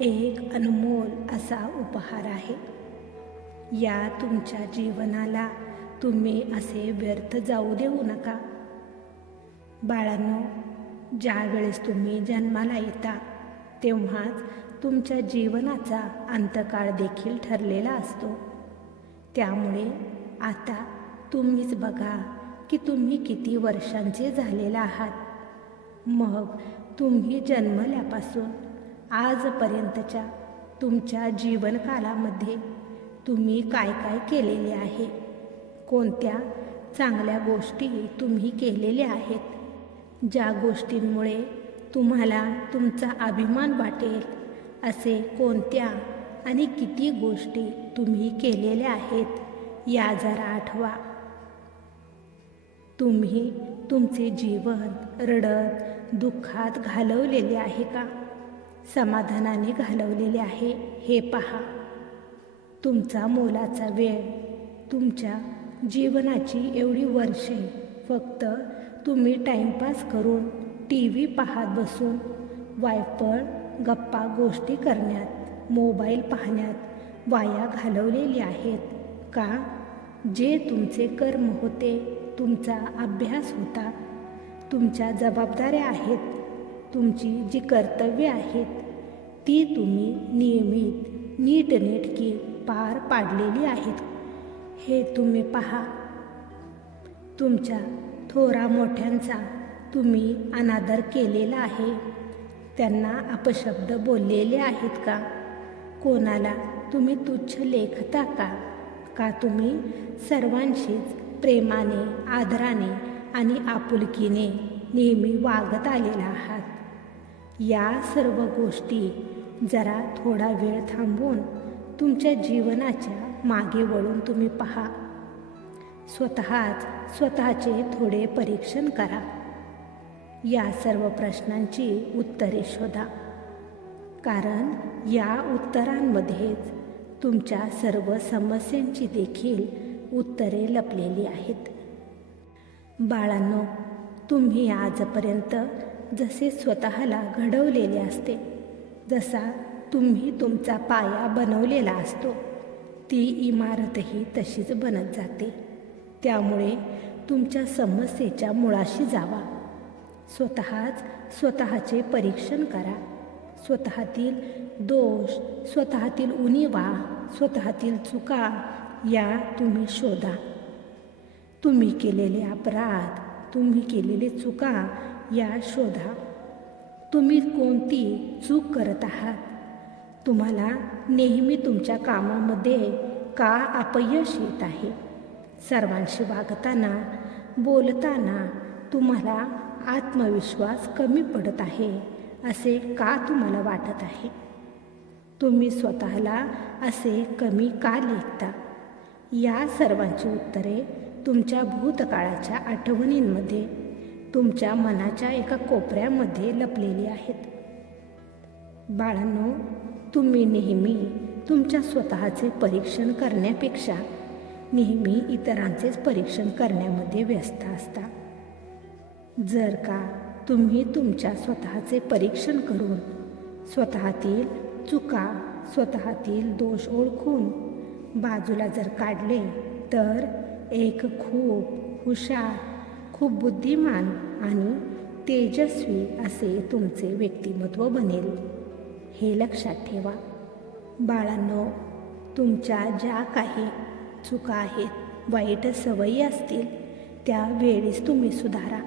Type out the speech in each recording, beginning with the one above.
एक अनमोल असा उपहार आहे. या तुमच्या जीवनाला तुम्ही असे व्यर्थ जाऊ देऊ नका. बाळांनो ज्यावेळेस तुम्ही जन्माला येता तेव्हाच तुमच्या जीवनाचा अंतकाळ देखील ठरलेला असतो. त्यामुळे आता तुम्हीच बघा की तुम्ही किती वर्षांचे झालेला आहात. मग तुम्ही जन्मल्यापासून आजपर्यंतच्या तुमच्या जीवनकालामध्ये तुम्ही काय काय केलेले आहे? कोणत्या चांगल्या गोष्टी तुम्ही केलेल्या आहेत? ज्या गोष्टींमुळे तुम्हाला तुमचा अभिमान वाटेल असे कोणत्या आणि किती गोष्टी तुम्ही केलेल्या आहेत या जरा आठवा. तुम्ही तुमचे जीवन रडत दुःखात घालवलेले आहे का? समाधानाने घालवलेले आहे. हे पहा. तुमचा मोलाचा वेळ तुमच्या जीवनाची एवढी वर्षे फक्त तुम्ही टाईमपास करून टी व्ही पाहत बसून वायफळ गप्पा गोष्टी करण्यात मोबाईल पाहण्यात वाया घालवलेली आहेत. का? जे तुमचे कर्म होते तुमचा अभ्यास होता तुमच्या जबाबदाऱ्या आहेत तुमची जी कर्तव्ये आहेत ती तुम्ही नियमित नीटनेटकी पार पाडलेली आहेत. हे तुम्ही पहा. तुमच्या थोरा मोठ्यांचा तुम्ही अनादर केलेला आहे. त्यांना अपशब्द बोललेले आहेत का? कोणाला तुम्ही तुच्छ लेखता का? का तुम्ही सर्वांशीच प्रेमाने आदराने आणि आपुलकीने नेहमी वागत आलेला आहात? या सर्व गोष्टी जरा थोडा वेळ थांबून तुमच्या जीवनाच्या मागे वळून तुम्ही पहा. स्वतःच स्वतःचे थोडे परीक्षण करा. या सर्व प्रश्नांची उत्तरे शोधा. कारण या उत्तरांमध्येच तुमच्या सर्व समस्यांची देखील उत्तरे लपलेली आहेत. बाळांनो तुम्ही आजपर्यंत जसे स्वतःला घडवलेले असते जसा तुम्ही तुमचा पाया बनवलेला असतो ती इमारतही तशीच बनत जाते. त्यामुळे तुमच्या समस्येच्या मुळाशी जावा. स्वतःच स्वतःचे परीक्षण करा. स्वतःतील दोष स्वतःतील उणीवा स्वतःतील चुका या तुम्ही शोधा. तुम्ही केलेले अपराध तुम्ही केलेले चुका या शोधा. तुम्ही कोणती चूक करत आहात? तुम्हाला नेहमी तुमच्या कामामध्ये का अपयश येत आहे? सर्वांशी वागताना बोलताना तुम्हाला आत्मविश्वास कमी पडत आहे असे का तुम्हाला वाटत आहे? तुम्ही स्वतःला असे कमी का लेखता? या सर्वांची उत्तरे तुमच्या भूतकाळाच्या आठवणींमध्ये तुमच्या मनाच्या एका कोपऱ्यामध्ये लपलेली आहेत. बाळांनो तुम्ही नेहमी तुमच्या स्वतःचे परीक्षण करण्यापेक्षा नेहमी इतरांचेच परीक्षण करण्यामध्ये व्यस्त असता. जर का तुम्ही तुमच्या स्वतःचे परीक्षण करून स्वतःतील चुका स्वतःतील दोष ओळखून बाजूला जर काढले तर एक खूप हुशार खूप बुद्धिमान आणि तेजस्वी असे तुमचे व्यक्तिमत्व बनेल. हे लक्षात ठेवा. बाळांनो तुमच्या ज्या काही चुका आहेत वाईट सवयी असतील त्या वेळेस तुम्ही सुधारा.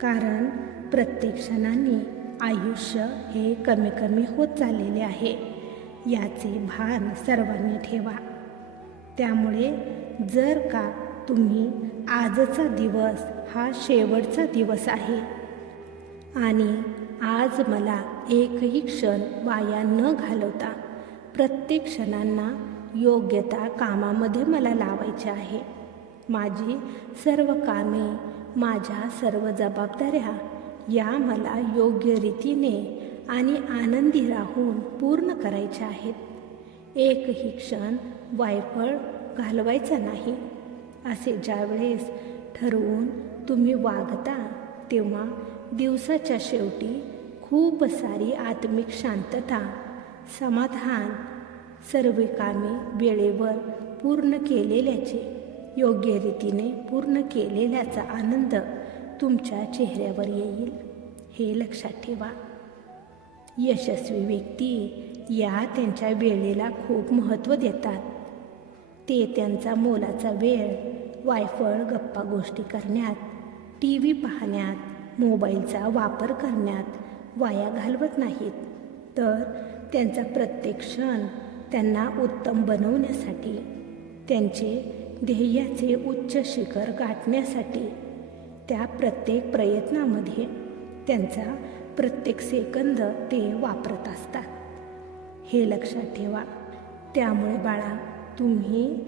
कारण प्रत्येक क्षणाने आयुष्य हे कमी कमी होत चाललेले आहे याचे भान सर्वांनी ठेवा. त्यामुळे जर का तुम्ही आजचा दिवस हा शेवटचा दिवस आहे. आणि आज मला एकही क्षण वाया न घालवता प्रत्येक क्षणांना योग्यता कामामध्ये मला लावायचे आहे. माझी सर्व कामे माझ्या सर्व जबाबदाऱ्या या मला योग्य रीतीने आणि आनंदी राहून पूर्ण करायच्या आहेत. एकही क्षण वायफळ घालवायचा नाही. असे ज्यावेळेस ठरवून तुम्ही वागता तेव्हा दिवसाच्या शेवटी खूप सारी आत्मिक शांतता समाधान सर्व कामे वेळेवर पूर्ण केलेल्याचे योग्य रीतीने पूर्ण केलेल्याचा आनंद तुमच्या चेहऱ्यावर येईल हे लक्षात ठेवा. यशस्वी व्यक्ती या त्यांच्या वेळेला खूप महत्त्व देतात. ते त्यांचा मोलाचा वेळ वायफळ गप्पा गोष्टी करण्यात टी व्ही पाहण्यात मोबाईलचा वापर करण्यात वाया घालवत नाहीत. तर त्यांचा प्रत्येक क्षण त्यांना उत्तम बनवण्यासाठी त्यांचे ध्येयाचे उच्च शिखर गाठण्यासाठी त्या प्रत्येक प्रयत्नामध्ये त्यांचा प्रत्येक सेकंद ते वापरत असतात. हे लक्षात ठेवा. त्यामुळे बाळा तुम्ही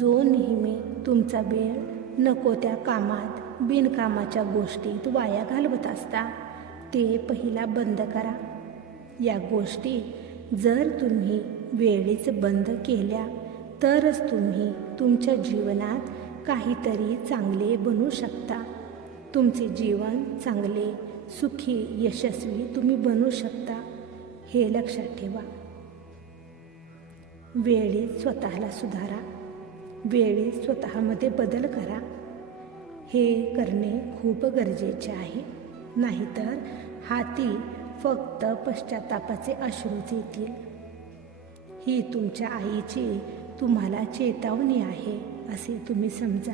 जो नेहमी तुमचा वेळ नको त्या कामात बिनकामाच्या गोष्टीत वाया घालवत असता ते पहिला बंद करा. या गोष्टी जर तुम्ही वेळीच बंद केल्या तरच तुम्ही तुमच्या जीवनात काहीतरी चांगले बनू शकता. तुमचे जीवन चांगले सुखी यशस्वी तुम्ही बनू शकता. हे लक्षात ठेवा. वेळेत स्वतःला सुधारा. वेळेत स्वतःमध्ये बदल करा. हे करणे खूप गरजेचे आहे. नाहीतर हाती फक्त पश्चातापाचे अश्रूच येतील. ही तुमच्या आईची तुम्हाला चेतावणी आहे असे तुम्ही समजा.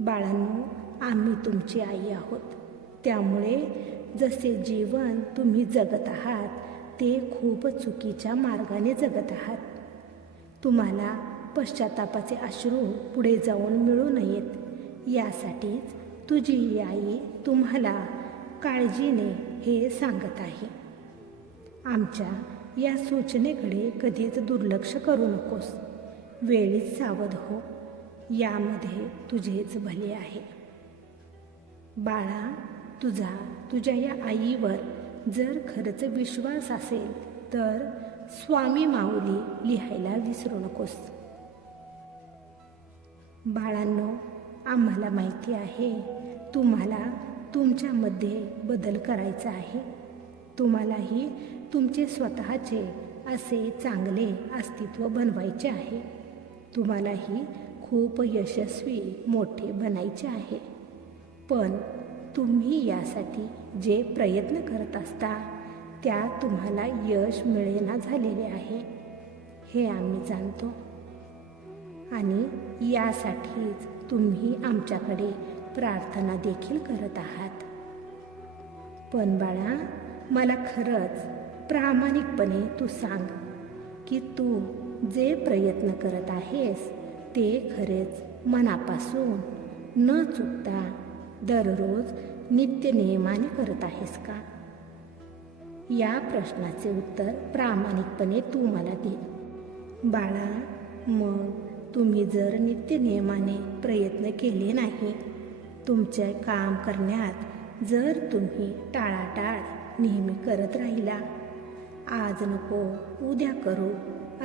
बाळांनो आम्ही तुमची आई आहोत. त्यामुळे जसे जीवन तुम्ही जगत आहात ते खूप चुकीच्या मार्गाने जगत आहात. तुम्हाला पश्चातापाचे अश्रू पुढे जाऊन मिळू नयेत. यासाठीच तुझी ही आई तुम्हाला काळजीने हे सांगत आहे. आमच्या या सूचनेकडे कधीच दुर्लक्ष करू नकोस. वेळीच सावध हो. यामध्ये तुझेच भले आहे. बाळा तुझा तुझ्या या आईवर जर खरंच विश्वास असेल तर स्वामी माऊली लिहायला विसरू नकोस. बाळांनो आम्हाला माहिती आहे तुम्हाला तुमच्यामध्ये बदल करायचा आहे. तुम्हालाही तुमचे स्वतःचे असे चांगले अस्तित्व बनवायचे आहे. तुम्हालाही खूप यशस्वी मोठे बनायचे आहे. पण तुम्ही यासाठी जे प्रयत्न करत असता त्या तुम्हाला यश मिळेना झालेले आहे हे आम्ही जाणतो. आणि यासाठीच तुम्ही आमच्याकडे प्रार्थना देखील करत आहात. पण बाळा मला खरंच प्रामाणिकपणे तू सांग की तू जे प्रयत्न करत आहेस ते खरेच मनापासून न चुकता दररोज नित्यनियमाने करत आहेस का? या प्रश्नाचे उत्तर प्रामाणिकपणे तू मला दे. बाळा मग तुम्ही जर नित्यनियमाने प्रयत्न केले नाही तुमचे काम करण्यात जर तुम्ही टाळाटाळ नेहमी करत राहिला आज नको उद्या करू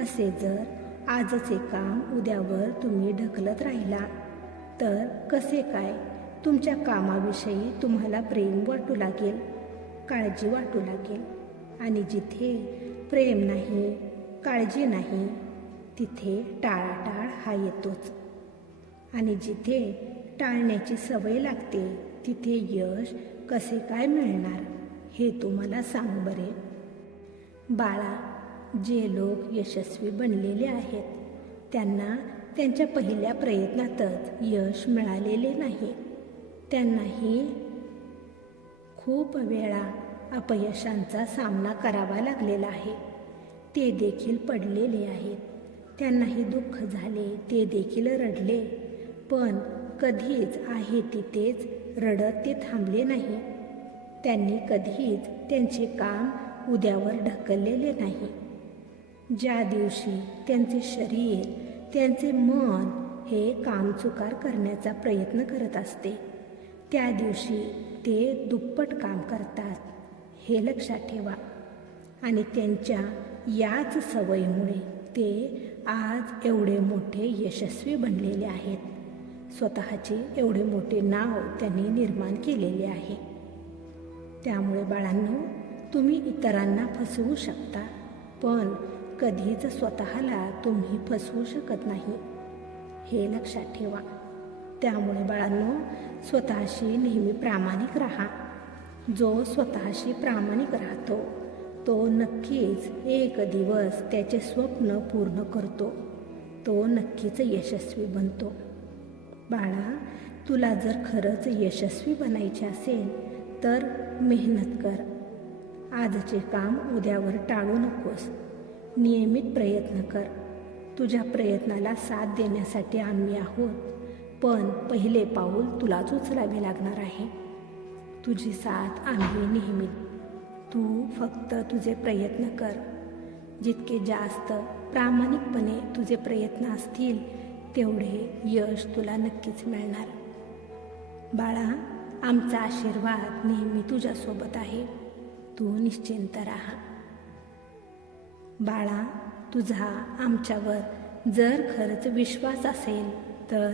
असे जर आजचे काम उद्यावर तुम्ही ढकलत राहिला तर कसे काय? तुमच्या कामाविषयी तुम्हाला प्रेम वाटू लागेल काळजी वाटू लागेल. आणि जिथे प्रेम नाही काळजी नाही तिथे टाळाटाळ हा येतोच. आणि जिथे टाळण्याची सवय लागते तिथे यश कसे काय मिळणार हे तुम्हाला सांग बरे. बाळा जे लोक यशस्वी बनलेले आहेत त्यांना त्यांच्या पहिल्या प्रयत्नातच यश मिळालेले नाही. त्यांनाही खूप वेळा अपयशांचा सामना करावा लागलेला आहे. ते देखील पडलेले आहेत. त्यांनाही दुःख झाले ते देखील रडले. पण कधीच आहे तिथेच रडत ते थांबले नाही. त्यांनी कधीच त्यांचे काम उद्यावर ढकललेले नाही. ज्या दिवशी त्यांचे शरीर त्यांचे मन हे कामचुकार करण्याचा प्रयत्न करत असते त्या दिवशी ते दुप्पट काम करतात हे लक्षात ठेवा. आणि त्यांच्या याच सवयीमुळे ते आज एवढे मोठे यशस्वी बनलेले आहेत. स्वतःचे एवढे मोठे नाव त्यांनी निर्माण केलेले आहे. त्यामुळे बाळांनो तुम्ही इतरांना फसवू शकता पण कधीच स्वतःला तुम्ही फसवू शकत नाही हे लक्षात ठेवा. त्यामुळे बाळांनो स्वतःशी नेहमी प्रामाणिक राहा. जो स्वतःशी प्रामाणिक राहतो तो नक्कीच एक दिवस त्याचे स्वप्न पूर्ण करतो. तो नक्कीच यशस्वी बनतो. बाळा तुला जर खरंच यशस्वी बनायचे असेल तर मेहनत कर. आजचे काम उद्यावर टाळू नकोस. नियमित प्रयत्न कर. तुझ्या प्रयत्नाला साथ देण्यासाठी आम्ही आहोत. पण पहिले पाऊल तुलाच उचलावे लागणार आहे. तुझी साथ आम्ही नेहमी. तू फक्त तुझे प्रयत्न कर. जितके जास्त प्रामाणिकपणे तुझे प्रयत्न असतील तेवढे यश तुला नक्कीच मिळणार. बाळा आमचा आशीर्वाद नेहमी तुझ्यासोबत आहे. तू निश्चिंत राहा. बाळा तुझा आमच्यावर जर खरंच विश्वास असेल तर